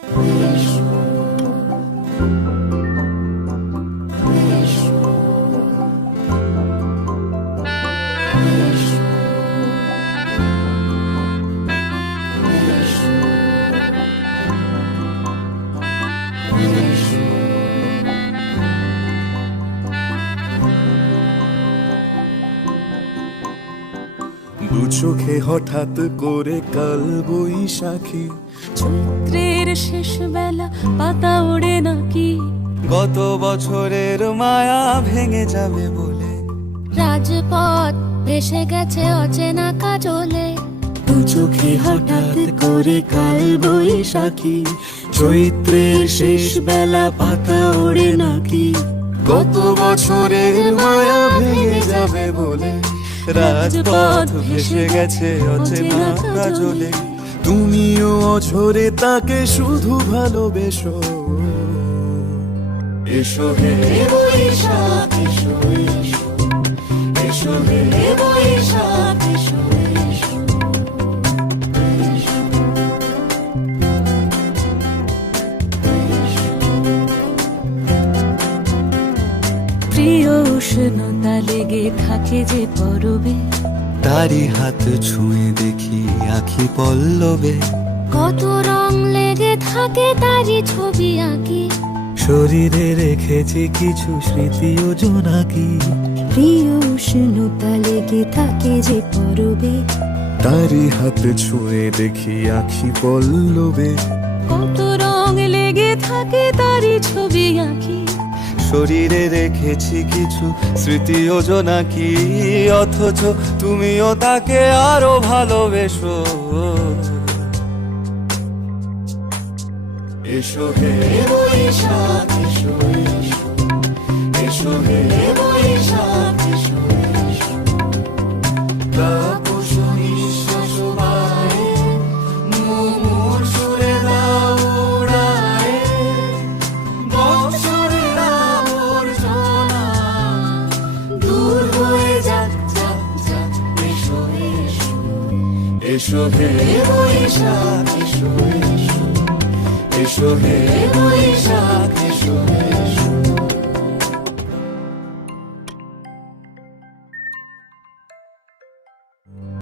দু চোখে হঠাৎ করে কাল বৈশাখী, চৈত্রের শেষ বেলা পাতা ওড়ে নাকি, গত বছরের মায়া ভেঙে যাবে বলে, রাজপথ ভেসে গেছে অচেনা কাজলে। দু চোখে হঠাৎ করে কাল বৈশাখী, চৈত্রের শেষ বেলা পাতা ওড়ে নাকি, গত বছরের মায়া ভেঙে যাবে বলে, রাজপথ ভেসে গেছে অচেনা কাজলে। তুমিও অঝরে তাকে শুধু ভালোবেসো, এসো হে বৈশাখ এসো এসো, এসো হে বৈশাখ এসো এসো। প্রিয় উষ্ণতা লেগে থাকে যে পরবে, তারি হাত ছুঁয়ে দেখি আখি পল্লবে, কত রং লেগে থাকে তারই ছবি আঁকি, শরীরে রেখেছি কিছু স্মৃতি ও জোনাকি। প্রিয় উষ্ণতা লেগে থাকে যে পরবে, তারি হাত ছুঁয়ে দেখি আখি পল্লবে, কত রং লেগে থাকে তারই ছবি আঁকি, শরীরে রেখেছি কিছু স্মৃতি ও জোনাকি। অথচ তুমিও তাকে আরো ভালোবেসো, এসো হে বৈশাখ এসো এসো, এসো হে বৈশাখ এসো এসো। তাপস নিঃশ্বাস বায়ে, মুমুর সুরে দাও উড়ায়ে, বৎসরের আবর্জনা দূর হয়ে যাক যাক যাক। এসো এসো, এসো হে বৈশাখ এসো এসো, এসো হে বৈশাখ এসো এসো।